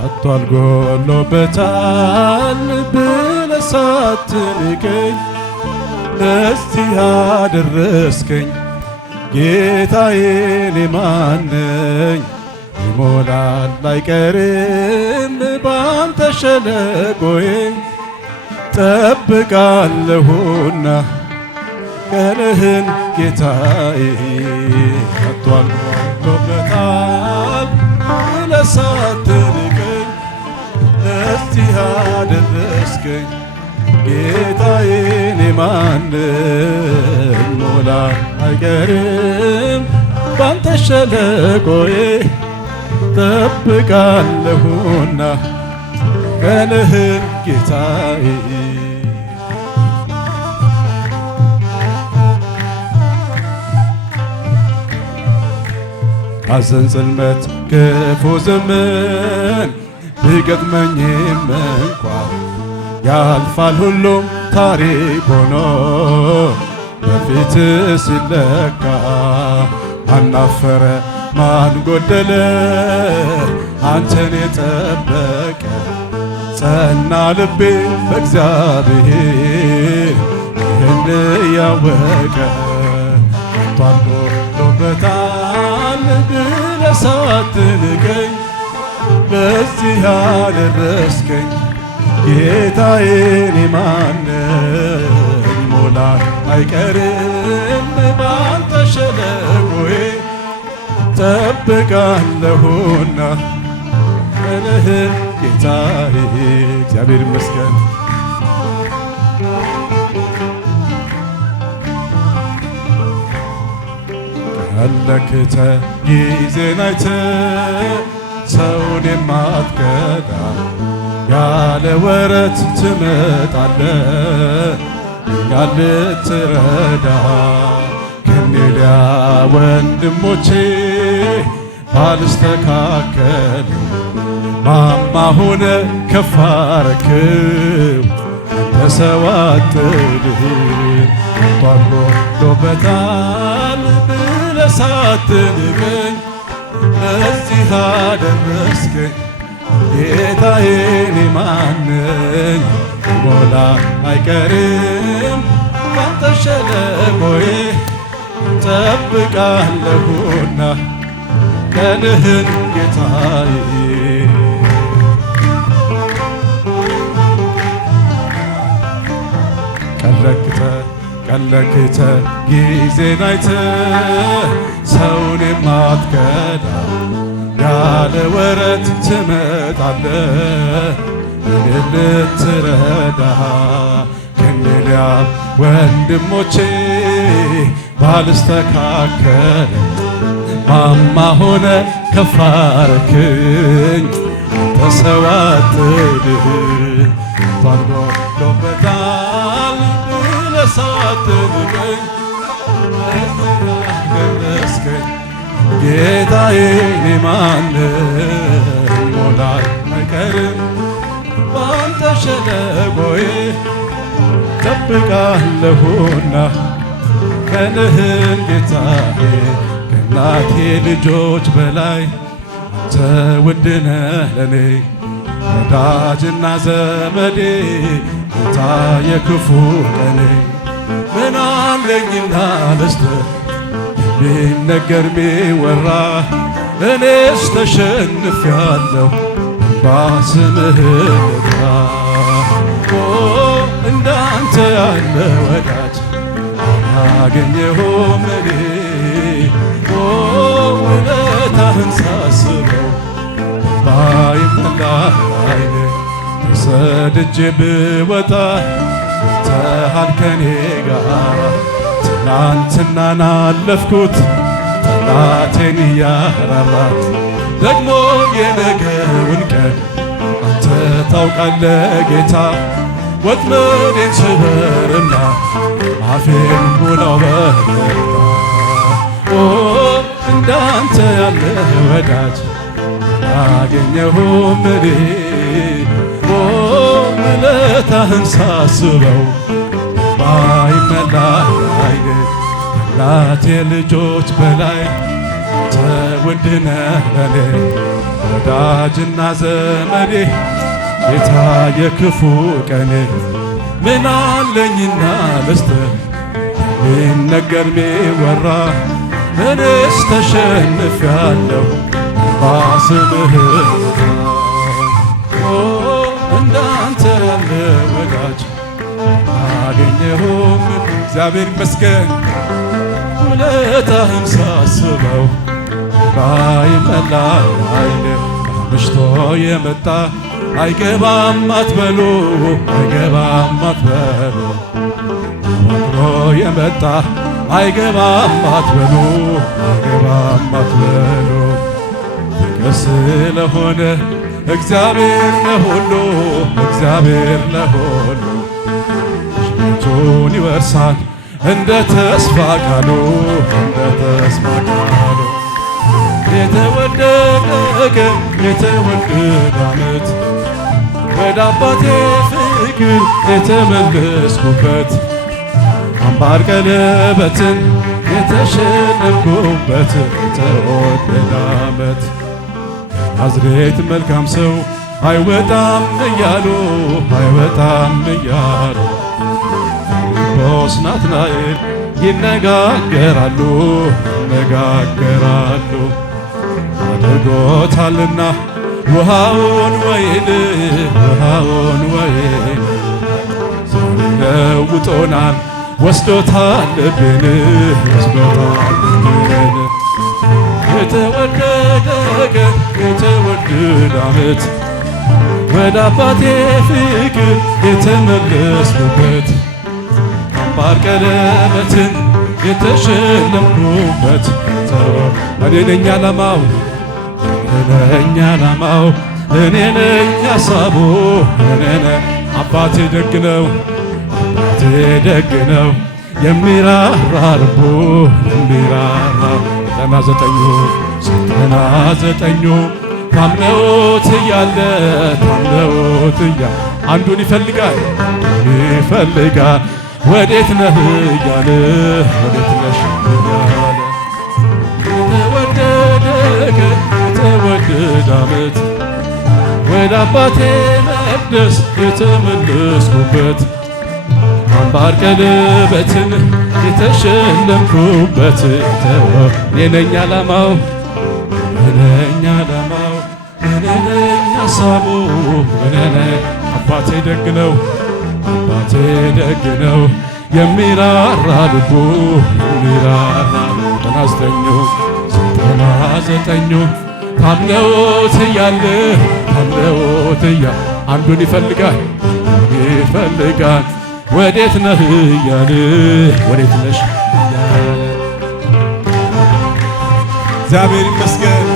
አጥቷል ጎሎበታል ብለህ ሳትንቀኝ ለዚህ አደረስከኝ ጌታዬ እኔ ማን ነኝ? ይሞላል አይቀርም ባንተ ሸለቆዬ ጠብቃለሁና ቀንህን ጌታዬ አጥቷል ጎሎበታል ብለህ ሳትንቀኝ ለዚህ አደረስከኝ ጌታዬ እኔ ማን ነኝ? ይሞላል አይቀርም ባንተ ሸለቆዬ ጠብቃለሁና ቀንህን ጌታዬ ሐዘን ጽልመት ክፉ ዘመን ቢገጥመኝም እንኳ ያልፋል ሁሉም ታሪክ ሆኖ በፊት ሲለካ አናፈረ ማን ጎደለ አንተን የጠበቀ ጸና ልቤ በእግዚአብሔር ይህን ያወቀ አጥቷል ጎሎበታል ብለህ ሳትንቀኝ ለዚህ አደረስከኝ ጌታዬ እኔ ማን ነኝ? ይሞላል አይቀርም ባንተ ሸለቆዬ ጠብቃለሁና ቀንህን ጌታዬ እግዚአብሔር ይመስገን። ቀለክተ ጊዜን አይተህ ሰውን የማትከዳ ያለ ወረት ትመጣለህ እኛን ልትረዳ ከኔሊያ ወንድሞቼ ባልስተካከል ማማ ሆነ ከፍ አረክው አንተ ሰው አትልህ አጥቷል ጎሎበታል ብለህ ሳትንቀኝ ለዚህ አደረስከኝ ጌታዬ እኔ ማን ነኝ? ይሞላል አይቀርም ባንተ ሸለቆዬ ጠብቃለሁና ቀንህን ጌታዬ ቀለክተ ጊዜን አይተህ ሰውን የማትከዳ ያለ ወረት ትመጣለህ እኔን ልትረዳ ከኔሊያ ወንድሞቼ ባልስተካከል ማማ ሆነ ከፍ አረክኝ አንተ ሰው አትልህ አጥቷል ጎሎበታል ብለህ ሳትንቀኝ ለዚህ አደረስከኝ ጌታዬ እኔ ማን ነኝ? ይሞላል አይቀርም ባንተ ሸለቆዬ ጠብቃለሁና ቀንህን ጌታዬ ከእናቴ ልጆች በላይ አንተ ውድ ነህ ለኔ ወዳጅና ዘመዴ ጌታ የክፉ ቀኔ ምን አለኝና ልስጥህ ቢነገር ቢወራ እኔስ ተሸንፌአለሁ በስምህ ልጥራ እንዳንተ ያለ ወዳጅ አላገኘሁም እኔ ውለታህን ሳስበው ባይሞላ ዓይኔ ተሰድጄ ብወጣ ተሃል ከኔ ጋር ትናንትናን አለፍኩት ጠላቴን እያራራት ደግሞ የነገውን ቀን አንተ ታውቃለህ ጌታ ወጥመዴን ስበርና አፌን ሙላው በደስታ እንዳንተ ያለ ወዳጅ አላገኘሁም እኔ ውለታህን ሳስበው ባይሞላ ዓይኔ ከእናቴ ልጆች በላይ አንተ ውድ ነህ ለኔ ወዳጅና ዘመዴ ጌታ የክፉ ቀኔ ምን አለኝና ልስጥህ ሚነገር ሚወራ እኔስ ተሸንፌአለሁ በስምህ እንዳንተ ያለ ወዳጅ አገኘሁም እግዚአብሔር ይመስገን። ውለታህን ሳስበው ባይመላ አይኔ አምሽቶ የመጣ አይገባም አትበሉ አይገባም አትበሉ አብሮ የመጣ አይገባም አትበሉ አይገባም አትበሉ ፍቅር ስለሆነ እግዚአብሔር ለሁሉ እግዚአብሔር ለሁሉ ቤቱን ይወርሳል እንደ ተስፋ ቃሉ እንደ ተስፋ ቃሉ የተወደደ የተወደደ ዓመት ወደ አባቴ ፍቅር የተመለስኩበት አምባር ቀለበትን የተሸለምኩበት የተወደደ ዓመት ናዝሬት መልካም ሰው አይወጣም እያሉ አይወጣም እያሉ ፊልጶስ ናትናኤል ይነጋገራሉ ይነጋገራሉ አድርጎታልና ውሃውን ወይን ዛሬ ለውጦናል ወስዶታል ልቤን ወስዶታል ልቤን የተወደደ ቀን የተወደደ ዓመት ወደ አባቴ ፍቅር የተመለስኩበት አምባር ቀለበትን የተሸለምኩበት እኔ ነኝ ዓላማው እኔ ነኝ ዓላማው እኔ ነኝ ሐሳቡ እኔ ነኝ አባቴ ደግ ነው አባቴ ደግ ነው የሚራራ ልቡ የሚራራ 99 ታምነውት እያለ አንዱን ይፈልጋል ወዴት ነህ እያለ ወዴት ነሽ እያለ የተወደደ ዓመት ወደ አባቴ መቅደስ የተመለስኩበት አምባር ቀለበትን የተሸለምኩበት እኔ ነኝ ዓላማው እኔ ነኝ ዓላማው እኔ ነኝ ሐሳቡ እኔ ነኝ አባቴ ደግ ነው አባቴ ደግ ነው የሚራራ ልቡ የሚራራ 99 ታምነውት እያለ አንዱን ይፈልጋል ወዴት ነህ እያለ ወዴት ነሽ እያለ እግዚአብሔር ይመስገን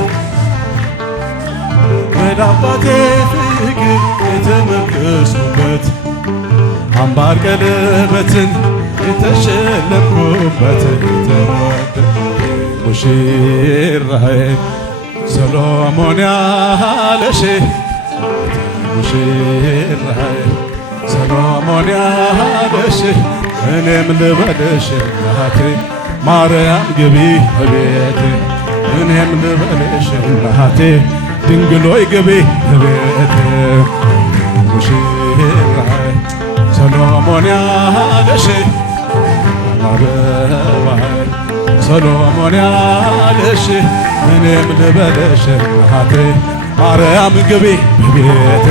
ወደ አባቴ ፍቅር የተመለስኩበት አምባር ቀለበትን የተሸለምኩበት ሙሽራዬ ሰሎሞን ያለሽ ሙሽራዬ ሰሎሞን ያለሽ እኔም ልበልሽ እናቴ ማርያም ግቢ እቤቴ እኔም ልበልሽ እናቴ ድንግሎይ ግቢ እቤቴ ሙሽራዬ ሰሎሞን ያለሽ አበባዬ ሰሎሞን ያለሽ እኔም ልበልሽ እናቴ ማርያም ግቢ እቤቴ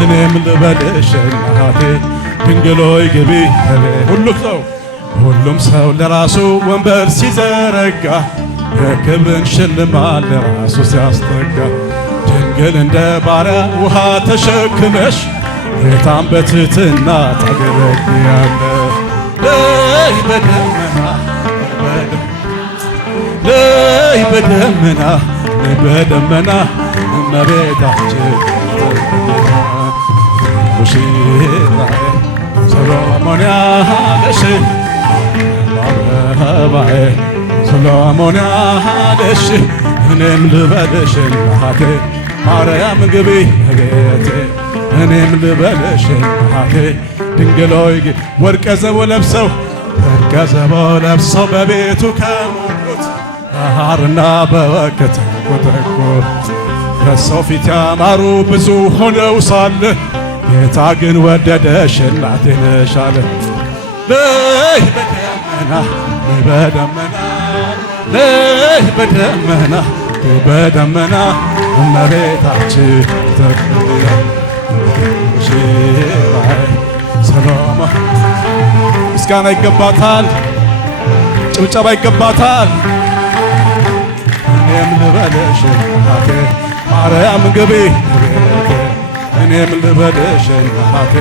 እኔም ልበልሽ እናቴ ድንግሎይ ግቢ ሁሉም ሰው ለራሱ ወንበር ሲዘረጋ የክብርን ሽልማት ለራሱ ሲያስጠጋ ድንግል እንደ ባሪያ ውሃ ተሸክመሽ ጌታን በትሕትና ታገለግያለሽ። ነይ በደመና እመቤታችን ሙሽራዬ ሰሎሞን ያለሽ አበባዬ ሰሎሞን ያለሽ እኔም ልበልሽ እናቴ ማርያም ግቢ እቤቴ እኔም ልበልሽ እናቴ ድንግሎይ ወርቀ ዘቦ ለብሰው በቤቱ ከሞሉት ሐርና በወርቅ ተንቆጠቆጡ ከሰው ፊት ያማሩ ብዙ ሆነው ሳለ ጌታ ግን ወደደሽ እናቴ ነሽ አለ። ነይ በደመና ነይ በደመና ነይ በደመና ነይ በደመና እመቤታችን ተክልያ ሰላም ምስጋና ይገባታል፣ ጭብጨባ ይገባታል። እኔም ልበልሽ እናቴ ማርያም ግቢ ቤቴ እኔም ልበልሽ እናቴ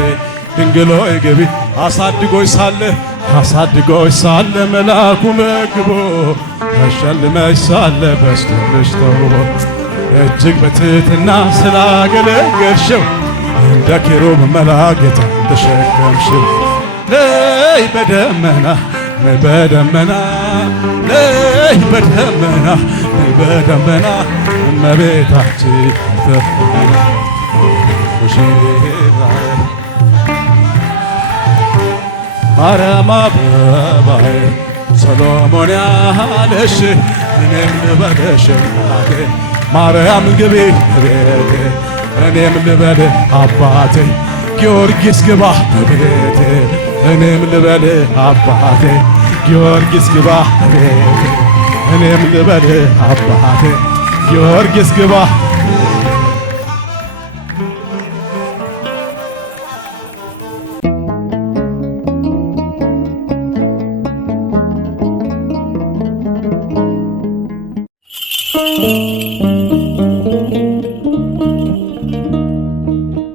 ድንግል ሆይ ግቢ አሳድጎሽ ሳለ መልአኩ መግቦ ተሸልመሽ ሳለ በስቶልሽ ተውቦ እጅግ በትሕትና ስላገለገልሽው እንደ ኪሩብ መልአክ ጌታን ተሸከምሽው። ነይ በደመና ነይ በደመና ነይ በደመና ነይ በደመና እመቤታችን ተፈራ ማርያም አበባዬ ሰሎሞን ያለሽ እኔም ልበልሽ እናቴ ማርያም ግቢ በቤቴ እኔም ልበል አባቴ ጊዮርጊስ ግባ በቤቴ እኔም ልበል አባቴ ጊዮርጊስ ግባ በቤቴ እኔም ልበል አባቴ ጊዮርጊስ ግባ